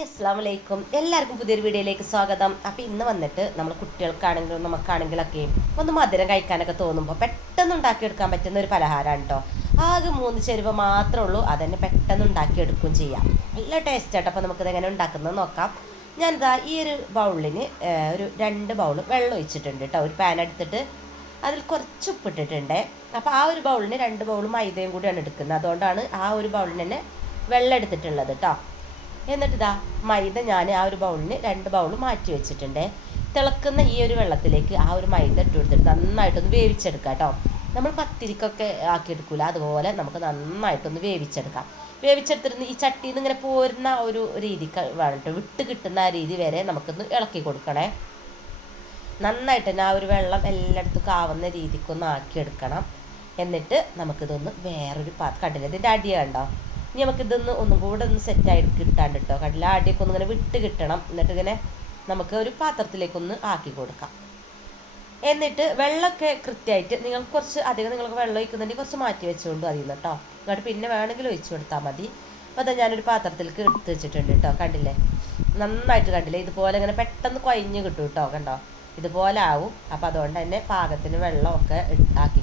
Hi അസ്സാം വലൈക്കും എല്ലാവർക്കും പുതിയൊരു വീഡിയോയിലേക്ക് സ്വാഗതം. അപ്പോൾ ഇന്ന് വന്നിട്ട് നമ്മൾ കുട്ടികൾക്കാണെങ്കിലും നമുക്കാണെങ്കിലൊക്കെ ഒന്ന് മധുരം കഴിക്കാനൊക്കെ തോന്നുമ്പോൾ പെട്ടെന്ന് ഉണ്ടാക്കിയെടുക്കാൻ പറ്റുന്ന ഒരു പലഹാരമാണ് കേട്ടോ ആകെ മൂന്ന് ചേരുവ മാത്രമേ ഉള്ളൂ. അതന്നെ പെട്ടെന്ന് ഉണ്ടാക്കിയെടുക്കുകയും ചെയ്യാം. നല്ല ടേസ്റ്റ് ആയിട്ട് അപ്പോൾ നമുക്കിത് എങ്ങനെ ഉണ്ടാക്കുന്നത് നോക്കാം. ഞാനിതാ ഈ ഒരു ബൗളിന് ഒരു രണ്ട് ബൗൾ വെള്ളം ഒഴിച്ചിട്ടുണ്ട് കേട്ടോ ഒരു പാൻ എടുത്തിട്ട് അതിൽ കുറച്ച് ഉപ്പിട്ടിട്ടുണ്ട്. അപ്പോൾ ആ ഒരു ബൗളിന് രണ്ട് ബൗൾ മൈദയും കൂടിയാണ് എടുക്കുന്നത്. അതുകൊണ്ടാണ് ആ ഒരു ബൗളിന് തന്നെ വെള്ളം എടുത്തിട്ടുള്ളത് കേട്ടോ എന്നിട്ട് ഇതാ മൈദ ഞാൻ ആ ഒരു ബൗളിന് രണ്ട് ബൗൾ മാറ്റി വെച്ചിട്ടുണ്ട്. തിളക്കുന്ന ഈ ഒരു വെള്ളത്തിലേക്ക് ആ ഒരു മൈദ ഇട്ട് കൊടുത്തിട്ട് നന്നായിട്ടൊന്ന് വേവിച്ചെടുക്കാം കേട്ടോ. നമ്മൾ പത്തിരിക്കൊക്കെ ആക്കിയെടുക്കൂല അതുപോലെ നമുക്ക് നന്നായിട്ടൊന്ന് വേവിച്ചെടുക്കാം. വേവിച്ചെടുത്തിരുന്ന് ഈ ചട്ടിയിൽ നിന്ന് ഇങ്ങനെ പോരുന്ന ഒരു രീതിക്ക് വേണം വിട്ട് കിട്ടുന്ന ആ രീതി വരെ നമുക്കൊന്ന് ഇളക്കി കൊടുക്കണേ. നന്നായിട്ട് തന്നെ ആ ഒരു വെള്ളം എല്ലായിടത്തും കാവുന്ന രീതിക്കൊന്ന് ആക്കിയെടുക്കണം. എന്നിട്ട് നമുക്കിതൊന്ന് വേറൊരു പാ കണ്ടില്ല ഇതിന്റെ അടി കണ്ടോ നമുക്ക് ഇതൊന്ന് ഒന്നും കൂടെ ഒന്ന് സെറ്റായിട്ട് കിട്ടാണ്ട് കേട്ടോ കടല അടിയൊക്കെ ഒന്ന് ഇങ്ങനെ വിട്ട് കിട്ടണം. എന്നിട്ട് ഇങ്ങനെ നമുക്ക് ഒരു പാത്രത്തിലേക്കൊന്ന് ആക്കി കൊടുക്കാം. എന്നിട്ട് വെള്ളമൊക്കെ കൃത്യമായിട്ട് നിങ്ങൾ കുറച്ച് അധികം നിങ്ങൾക്ക് വെള്ളം ഒഴിക്കുന്നുണ്ടെങ്കിൽ കുറച്ച് മാറ്റി വെച്ചുകൊണ്ട് മതി കേട്ടോ എന്നിട്ട് പിന്നെ വേണമെങ്കിൽ ഒഴിച്ചു കൊടുത്താൽ മതി. അപ്പോൾ അതാ ഞാനൊരു പാത്രത്തിലേക്ക് എടുത്ത് വെച്ചിട്ടുണ്ട് കേട്ടോ കണ്ടില്ലേ? നന്നായിട്ട് കണ്ടില്ലേ? ഇതുപോലെ ഇങ്ങനെ പെട്ടെന്ന് കുഴഞ്ഞ് കിട്ടും കേട്ടോ കണ്ടോ? ഇതുപോലെ ആവും. അപ്പോൾ അതുകൊണ്ട് തന്നെ പാകത്തിന് വെള്ളമൊക്കെ ആക്കി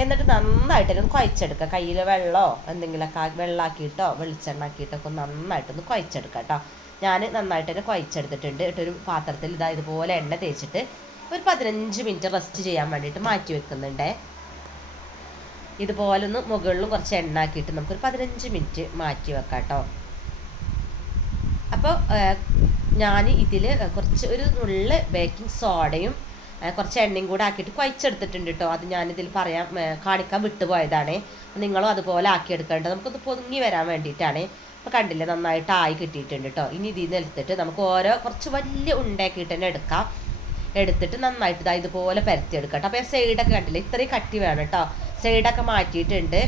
എന്നിട്ട് നന്നായിട്ട് ഒന്ന് കുഴച്ചെടുക്കുക കയ്യിൽ വെള്ളമോ എന്തെങ്കിലുമൊക്കെ വെള്ളമാക്കിയിട്ടോ വെളിച്ചെണ്ണ ആക്കിയിട്ടൊക്കെ നന്നായിട്ടൊന്ന് കുഴച്ചെടുക്കുക കേട്ടോ. ഞാൻ നന്നായിട്ട് തന്നെ കുഴച്ചെടുത്തിട്ടുണ്ട് ഇട്ടൊരു പാത്രത്തിൽ ഇതാ ഇതുപോലെ എണ്ണ തേച്ചിട്ട് ഒരു പതിനഞ്ച് മിനിറ്റ് റെസ്റ്റ് ചെയ്യാൻ വേണ്ടിയിട്ട് മാറ്റി വെക്കുന്നുണ്ടേ. ഇതുപോലെ ഒന്ന് മുകളിലും കുറച്ച് എണ്ണ ആക്കിയിട്ട് നമുക്കൊരു പതിനഞ്ച് മിനിറ്റ് മാറ്റി വെക്കാം കേട്ടോ. അപ്പോൾ ഞാൻ ഇതിൽ കുറച്ച് ഒരു നുള്ള് ബേക്കിംഗ് സോഡയും കുറച്ച് എണ്ണയും കൂടെ ആക്കിയിട്ട് കുഴച്ചെടുത്തിട്ടുണ്ട് കേട്ടോ അത് ഞാനിതിൽ പറയാൻ കാണിക്കാൻ വിട്ടുപോയതാണ്. നിങ്ങളും അതുപോലെ ആക്കിയെടുക്കേണ്ടത് നമുക്കത് പൊങ്ങി വരാൻ വേണ്ടിയിട്ടാണ്. അപ്പോൾ കണ്ടില്ലേ നന്നായിട്ട് ആയി കിട്ടിയിട്ടുണ്ട് കേട്ടോ ഇനി ഇതിൽ നിന്ന് എടുത്തിട്ട് നമുക്ക് ഓരോ കുറച്ച് വലിയ ഉണ്ടാക്കിയിട്ട് തന്നെ എടുക്കാം. എടുത്തിട്ട് നന്നായിട്ട് ഇതാ ഇതുപോലെ പരത്തിയെടുക്കാം കേട്ടോ അപ്പോൾ സൈഡൊക്കെ കണ്ടില്ലേ ഇത്രയും കട്ടി വേണം കേട്ടോ സൈഡൊക്കെ മാറ്റിയിട്ടുണ്ട്.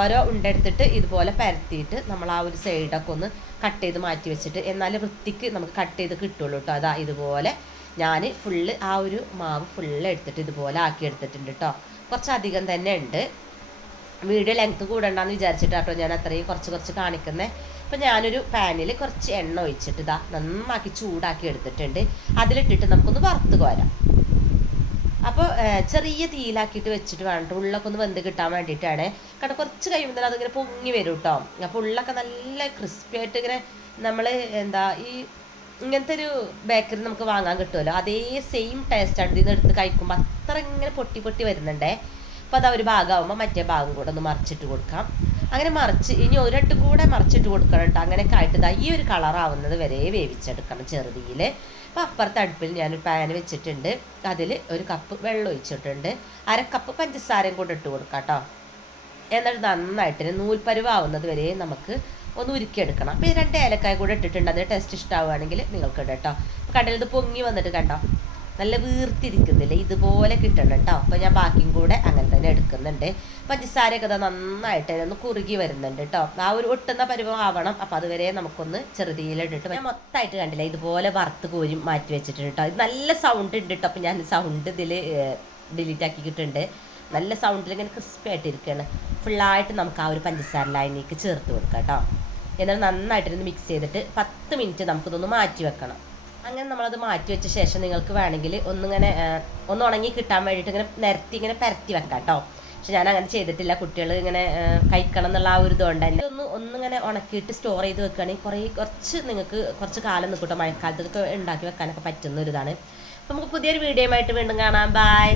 ഓരോ ഉണ്ടെടുത്തിട്ട് ഇതുപോലെ പരത്തിയിട്ട് നമ്മൾ ആ ഒരു സൈഡൊക്കെ ഒന്ന് കട്ട് ചെയ്ത് മാറ്റി വെച്ചിട്ട് എന്നാലും വൃത്തിക്ക് നമുക്ക് കട്ട് ചെയ്ത് കിട്ടുള്ളൂ കേട്ടോ അതാ ഇതുപോലെ ഞാൻ ഫുള്ള് ആ ഒരു മാവ് ഫുള്ള് എടുത്തിട്ട് ഇതുപോലെ ആക്കി എടുത്തിട്ടുണ്ട് കേട്ടോ കുറച്ചധികം തന്നെ ഉണ്ട്. വീഡിയോ ലെങ്ത് കൂടണ്ടെന്ന് വിചാരിച്ചിട്ട് കേട്ടോ ഞാൻ അത്രയും കുറച്ച് കുറച്ച് കാണിക്കുന്നത് അപ്പം ഞാനൊരു പാനിൽ കുറച്ച് എണ്ണ ഒഴിച്ചിട്ട് ഇതാ നന്നാക്കി ചൂടാക്കി എടുത്തിട്ടുണ്ട്. അതിലിട്ടിട്ട് നമുക്കൊന്ന് വറുത്ത് കോരാം. അപ്പോൾ ചെറിയ തീയിലാക്കിയിട്ട് വെച്ചിട്ട് വേണം. ഉള്ളൊക്കെ ഒന്ന് വെന്ത് കിട്ടാൻ വേണ്ടിയിട്ടാണ്. കാരണം കുറച്ച് കഴിയുമ്പോൾ അതിങ്ങനെ പൊങ്ങി വരും കേട്ടോ അപ്പോൾ ഉള്ളൊക്കെ നല്ല ക്രിസ്പി ആയിട്ട് ഇങ്ങനെ നമ്മൾ എന്താ ഈ ഇങ്ങനത്തെ ഒരു ബേക്കറി നമുക്ക് വാങ്ങാൻ കിട്ടുമല്ലോ. അതേ സെയിം ടേസ്റ്റാണ് ഇതിൽ എടുത്ത് കഴിക്കുമ്പോൾ അത്ര ഇങ്ങനെ പൊട്ടി പൊട്ടി വരുന്നുണ്ടേ. അപ്പോൾ അതാ ഒരു ഭാഗമാകുമ്പോൾ മറ്റേ ഭാഗം കൂടെ ഒന്ന് മറിച്ചിട്ട് കൊടുക്കാം. അങ്ങനെ മറിച്ച് ഇനി ഒരട്ട് കൂടെ മറിച്ചിട്ട് കൊടുക്കണം കേട്ടോ. അങ്ങനെയൊക്കെ ആയിട്ട് ഇതാ ഈ ഒരു കളറാവുന്നത് വരെ വേവിച്ചെടുക്കണം ചെറുതിയിൽ അപ്പോൾ അപ്പുറത്തെ അടുപ്പിൽ ഞാനൊരു പാൻ വെച്ചിട്ടുണ്ട്. അതിൽ ഒരു കപ്പ് വെള്ളം ഒഴിച്ചിട്ടുണ്ട്. അര കപ്പ് പഞ്ചസാരയും കൂടെ ഇട്ട് കൊടുക്കാം കേട്ടോ. എന്നിട്ട് നന്നായിട്ട് നൂൽപ്പരുവാവുന്നത് വരെ നമുക്ക് ഒന്ന് ഉരുക്കിയെടുക്കണം. അപ്പോൾ ഈ രണ്ട് ഏലക്കായ കൂടെ ഇട്ടിട്ടുണ്ട്. അതിന് ടേസ്റ്റ് ഇഷ്ടമാവുകയാണെങ്കിൽ നിങ്ങൾക്ക് ഇടാം കേട്ടോ കടലിൽ ഇത് പൊങ്ങി വന്നിട്ട് കണ്ടോ? നല്ല വീർത്തിരിക്കുന്നില്ല? ഇതുപോലെ കിട്ടണം കേട്ടോ അപ്പോൾ ഞാൻ ബാക്കിയും കൂടെ അങ്ങനെ തന്നെ എടുക്കുന്നുണ്ട്. പഞ്ചസാരയൊക്കെ അത് നന്നായിട്ട് ഒന്ന് കുറുകി വരുന്നുണ്ട് കേട്ടോ ആ ഒരു ഒട്ടുന്ന പരുവം ആവണം അപ്പോൾ അതുവരെ നമുക്കൊന്ന് ചെറുതീലിട്ടിട്ട് ഞാൻ മൊത്തമായിട്ട് കണ്ടില്ല? ഇതുപോലെ വറുത്ത് കോരി മാറ്റി വെച്ചിട്ടുണ്ട് കേട്ടോ ഇത് നല്ല സൗണ്ട് ഉണ്ട് കേട്ടോ അപ്പോൾ ഞാൻ സൗണ്ട് ഇതിൽ ഡിലീറ്റ് ആക്കിയിട്ടുണ്ട്. നല്ല സൗണ്ടിൽ ഇങ്ങനെ ക്രിസ്പി ആയിട്ട് ഇരിക്കുകയാണ് ഫുള്ളായിട്ട് നമുക്ക് ആ ഒരു പഞ്ചസാര ലൈനിലേക്ക് ചേർത്ത് കൊടുക്കാം കേട്ടോ എന്നാൽ നന്നായിട്ടിരുന്ന് മിക്സ് ചെയ്തിട്ട് പത്ത് മിനിറ്റ് നമുക്കിതൊന്ന് മാറ്റി വെക്കണം. അങ്ങനെ നമ്മളത് മാറ്റി വെച്ച ശേഷം നിങ്ങൾക്ക് വേണമെങ്കിൽ ഒന്നിങ്ങനെ ഒന്ന് ഉണങ്ങി കിട്ടാൻ വേണ്ടിയിട്ട് ഇങ്ങനെ നിരത്തി ഇങ്ങനെ പരത്തി വെക്കാം കേട്ടോ പക്ഷെ ഞാൻ അങ്ങനെ ചെയ്തിട്ടില്ല. കുട്ടികൾ ഇങ്ങനെ കഴിക്കണം എന്നുള്ള ആ ഒരു ഇതുകൊണ്ട് തന്നെ. ഒന്ന് ഒന്നിങ്ങനെ ഉണക്കിയിട്ട് സ്റ്റോർ ചെയ്ത് വെക്കുകയാണെങ്കിൽ കുറേ കുറച്ച് നിങ്ങൾക്ക് കുറച്ച് കാലം നിൽക്കട്ടോ. മഴക്കാലത്തൊക്കെ ഉണ്ടാക്കി വെക്കാനൊക്കെ പറ്റുന്ന ഒരു ഇതാണ്. നമുക്ക് പുതിയൊരു വീഡിയോ ആയിട്ട് വീണ്ടും കാണാം. ബായ്